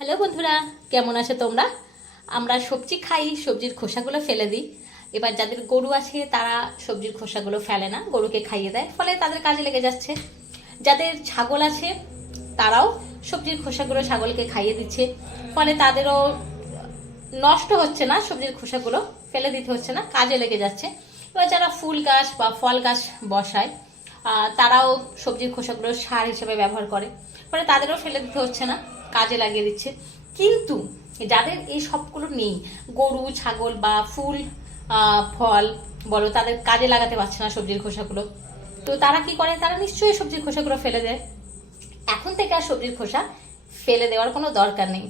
Hello বন্ধুরা, কেমন আছো তোমরা? আমরা সবজি খাই, সবজির খোসাগুলো ফেলে দিই। এবার যাদের গরু আছে তারা সবজির খোসাগুলো ফেলে না, গরুকে খাইয়ে দেয়, ফলে তাদের কাজে লেগে যাচ্ছে। যাদের ছাগল আছে তারাও সবজির খোসাগুলো ছাগলকে খাইয়ে দিচ্ছে, ফলে তাদেরও নষ্ট হচ্ছে না, সবজির খোসাগুলো ফেলে দিতে হচ্ছে না, কাজে লেগে যাচ্ছে। এবার যারা ফুল গাছ বা ফল গাছ বসায় তারাও সবজির খোসাগুলো সার হিসেবে ব্যবহার করে, ফলে তাদেরও ফেলে দিতে হচ্ছে না, কাজে লাগিয়ে দিচ্ছে। কিন্তু যাদের এই সবগুলো নেই, গরু ছাগল বা ফুল ফল বলো, তাদের কাজে লাগাতে পারছে না সবজির খোসাগুলো, তো তারা কি করে? তারা নিশ্চয়ই সবজির খোসাগুলো ফেলে দেয়। এখন থেকে আর সবজির খোসা ফেলে দেওয়ার কোনো দরকার নেই,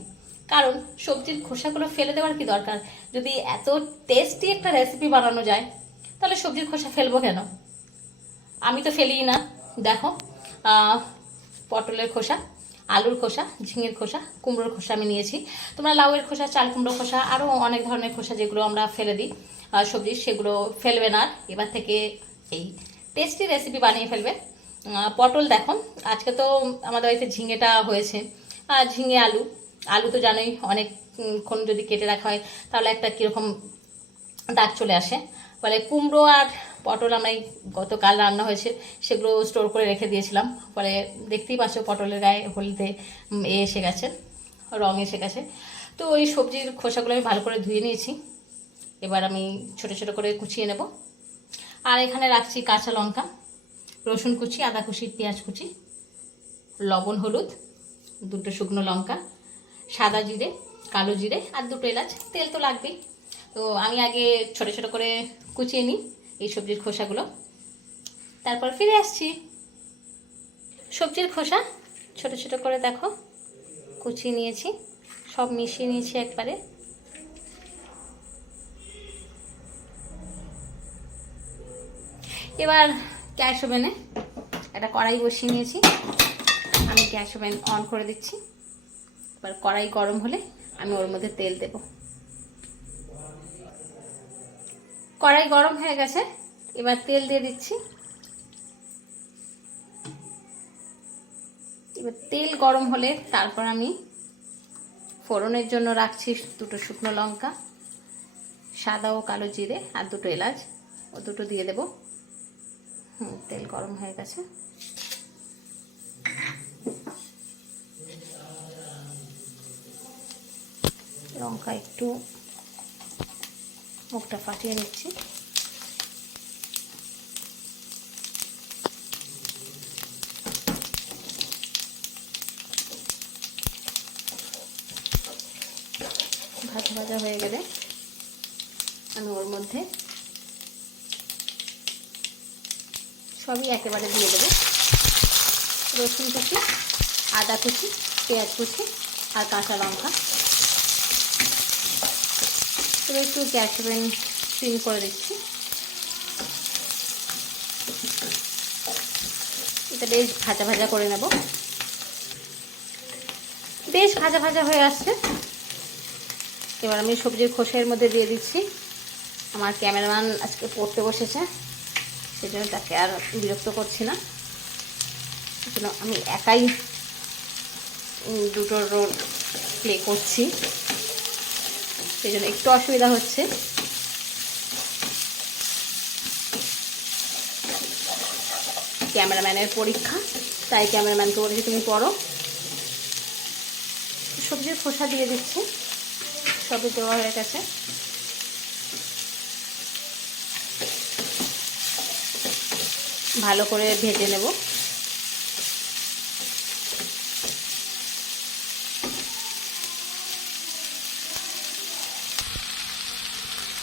কারণ সবজির খোসাগুলো ফেলে দেওয়ার কি দরকার? যদি এত টেস্টি একটা রেসিপি বানানো যায়, তাহলে সবজির খোসা ফেলবো কেন? আমি তো ফেলিই না। দেখো, পটলের খোসা, আলুর খোসা, ঝিঙের খোসা, কুমড়োর খোসা আমি নিয়েছি। তোমরা লাউয়ের খোসা, চাল কুমড়ো খোসা, আরও অনেক ধরনের খোসা যেগুলো আমরা ফেলে দিই সবজি, সেগুলো ফেলবে না। এবার থেকে এই টেস্টি রেসিপি বানিয়ে ফেলবে। পটল দেখো, আজকে তো আমাদের বাড়িতে ঝিঙেটা হয়েছে। ঝিঙে আলু, আলু তো জানোই অনেকক্ষণ যদি কেটে রাখা হয় তাহলে একটা কীরকম দাগ চলে আসে। ফলে কুমড়ো আর পটল আমরা গতকাল রান্না হয়েছে, সেগুলো স্টোর করে রেখে দিয়েছিলাম। ফলে দেখতেই পাচ্ছ পটলের গায়ে হলদে এসে গেছে, রং এসে গেছে। তো ওই সবজির খোসাগুলো আমি ভালো করে ধুয়ে নিয়েছি। এবার আমি ছোট ছোট করে কুচিয়ে নেব। আর এখানে রাখছি কাঁচা লঙ্কা, রসুন কুচি, আদা কুচি, পেঁয়াজ কুচি, লবণ, হলুদ, দুটো শুকনো লঙ্কা, সাদা জিরে, কালো জিরে আর দুটো এলাচ। তেল তো লাগবেই। তো আমি আগে ছোট ছোট করে কুচিয়ে নিই এই সবজির খোসাগুলো, তারপর ফিরে আসছি। সবজির খোসা ছোট ছোট করে দেখো কুচিয়ে নিয়েছি, সব মিশিয়ে নিয়েছি একবারে। এবার গ্যাস ওভেনে একটা কড়াই বসিয়ে নিয়েছি, আমি গ্যাস ওভেন অন করে দিচ্ছি। এবার কড়াই গরম হলে আমি ওর মধ্যে তেল দেব। কড়াই গরম হয়ে গেছে, এবার তেল দিয়ে দিচ্ছি। এবার তেল গরম হলে তারপর আমি ফোড়নের জন্য রাখছি দুটো শুকনো লঙ্কা, সাদা ও কালো জিরে আর দুটো এলাচ, ও দুটো দিয়ে দেব। তেল গরম হয়ে গেছে। লঙ্কা একটু মুখটা ফাটিয়ে নিচ্ছি। ভাজা ভাজা হয়ে গেলে আমি ওর মধ্যে সবই একেবারে দিয়ে দেবো। রসুন কুচি, আদা কুচি, পেঁয়াজ কুচি আর কাঁচা লঙ্কা। তবে একটু গ্যাস ওভেন সিম করে দিচ্ছি। এটা বেশ ভাজা ভাজা করে নেব। বেশ ভাজা ভাজা হয়ে আসছে। এবার আমি সবজির খোসার মধ্যে দিয়ে দিচ্ছি। আমার ক্যামেরাম্যান আজকে পড়তে বসেছে, সেজন্য তাকে আর বিরক্ত করছি না। সেজন্য আমি একাই দুটো রোল প্লে করছি, সেই জন্য একটু অসুবিধা হচ্ছে। ক্যামেরাম্যানের পরীক্ষা, তাই ক্যামেরাম্যানকে বলেছি তুমি পড়ো। সবজির খোসা দিয়ে দিচ্ছি, সবই দেওয়া হয়ে গেছে। ভালো করে ভেজে নেব।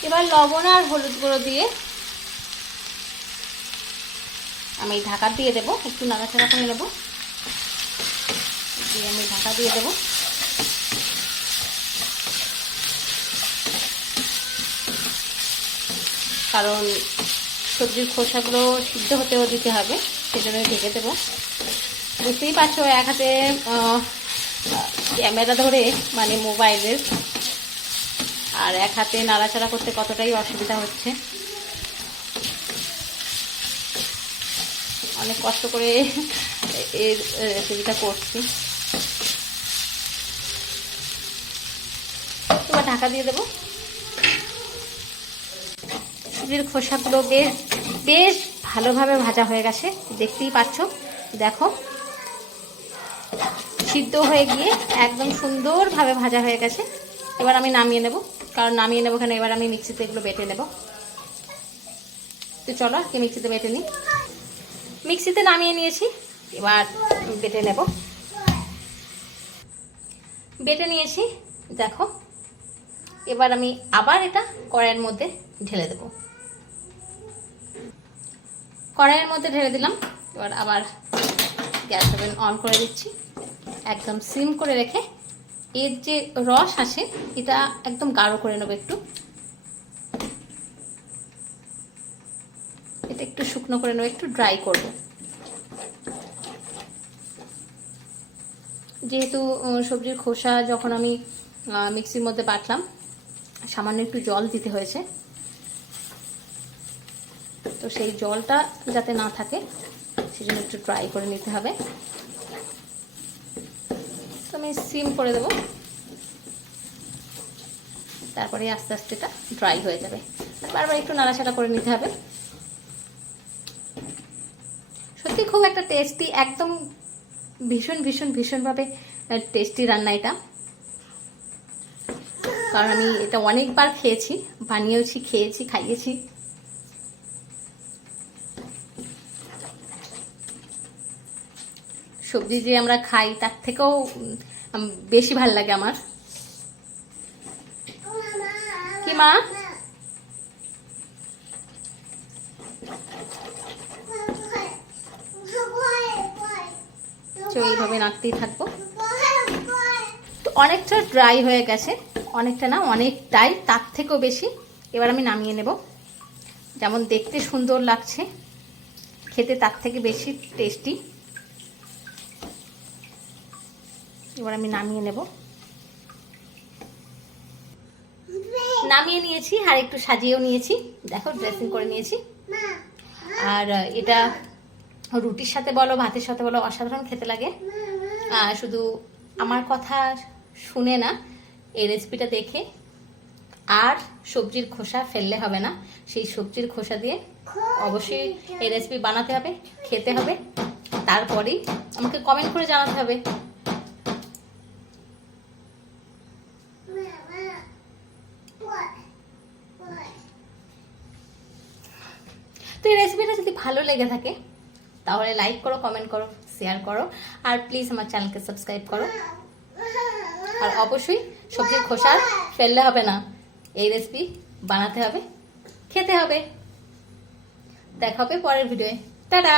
এবার লবণ আর হলুদ গুঁড়ো দিয়ে আমি ঢাকা দিয়ে দেবো, একটু নাড়াচাড়া করে নেব, দিয়ে আমি ঢাকা দিয়ে দেবো। কারণ সবজির খোসাগুলো সিদ্ধ হতেও দিতে হবে, সেজন্য ঢেকে দেবো। বুঝতেই পারছো, এক হাতে ক্যামেরা ধরে মানে মোবাইলের, আর এক হাতে নাড়াচাড়া করতে কতটাই অসুবিধা হচ্ছে। অনেক কষ্ট করে এই রেসিপিটা করছি। আবার ঢাকা দিয়ে দেবো। সবজির খোসাগুলো বেশ ভালোভাবে ভাজা হয়ে গেছে, দেখতেই পাচ্ছ। দেখো সিদ্ধ হয়ে গিয়ে একদম সুন্দরভাবে ভাজা হয়ে গেছে। এবার আমি নামিয়ে নেব, কারণ নামিয়ে নেবো কেন, এবার আমি মিক্সিতে এগুলো বেটে নেব। তো চলো আজকে মিক্সিতে বেটে নিই। মিক্সিতে নামিয়ে নিয়েছি, এবার বেটে নেব। বেটে নিয়েছি দেখো। এবার আমি আবার এটা কড়াইয়ের মধ্যে ঢেলে দেব। কড়াইয়ের মধ্যে ঢেলে দিলাম। এবার আবার গ্যাস ওভেন অন করে দিচ্ছি, একদম সিম করে রেখে এর যে রস আছে এটা একদম গাঢ় করে নেব। এটা একটু শুকনো করে নেব, একটু ড্রাই করব। যেহেতু সবজির খোসা যখন আমি মিক্সির মধ্যে বাটলাম, সামান্য একটু জল দিতে হয়েছে, তো সেই জলটা যাতে না থাকে সেজন্য একটু ড্রাই করে নিতে হবে। তো আমি সিম করে দেবো, তারপরে আস্তে আস্তে এটা ড্রাই হয়ে যাবে। বারবার একটু নাড়াচাড়া করে নিতে হবে। সত্যি খুব একটা টেস্টি, একদম ভীষণভাবে টেস্টি রান্না এটা। কারণ আমি এটা অনেকবার খেয়েছি, বানিয়েওছি, খেয়েছি, খাইয়েছি। সবজি যে আমরা খাই তার থেকেও বেশি ভাল লাগে আমার। কি মা? তো এইভাবে নাড়তেই থাকবো। তো অনেকটা ড্রাই হয়ে গেছে, অনেকটা না অনেকটাই, তার থেকেও বেশি। এবার আমি নামিয়ে নেব। যেমন দেখতে সুন্দর লাগছে, খেতে তার থেকে বেশি টেস্টি। এবার আমি নামিয়ে নেব। নামিয়ে নিয়েছি আর একটু সাজিয়েও নিয়েছি, দেখো ড্রেসিং করে নিয়েছি। আর এটা রুটির সাথে বলো, ভাতের সাথে বলো, অসাধারণ খেতে লাগে। শুধু আমার কথা শুনে না, এই রেসিপিটা দেখে আর সবজির খোসা ফেললে হবে না। সেই সবজির খোসা দিয়ে অবশ্যই এই রেসিপি বানাতে হবে, খেতে হবে, তারপরেই আমাকে কমেন্ট করে জানাতে হবে। তো এই রেসিপিটা যদি ভালো লেগে থাকে তাহলে লাইক করো, কমেন্ট করো, শেয়ার করো, আর প্লিজ আমার চ্যানেলকে সাবস্ক্রাইব করো। আর অবশ্যই সবজির খোসা ফেললে হবে না, এই রেসিপি বানাতে হবে, খেতে হবে। দেখা হবে পরের ভিডিওয়ে। টাটা।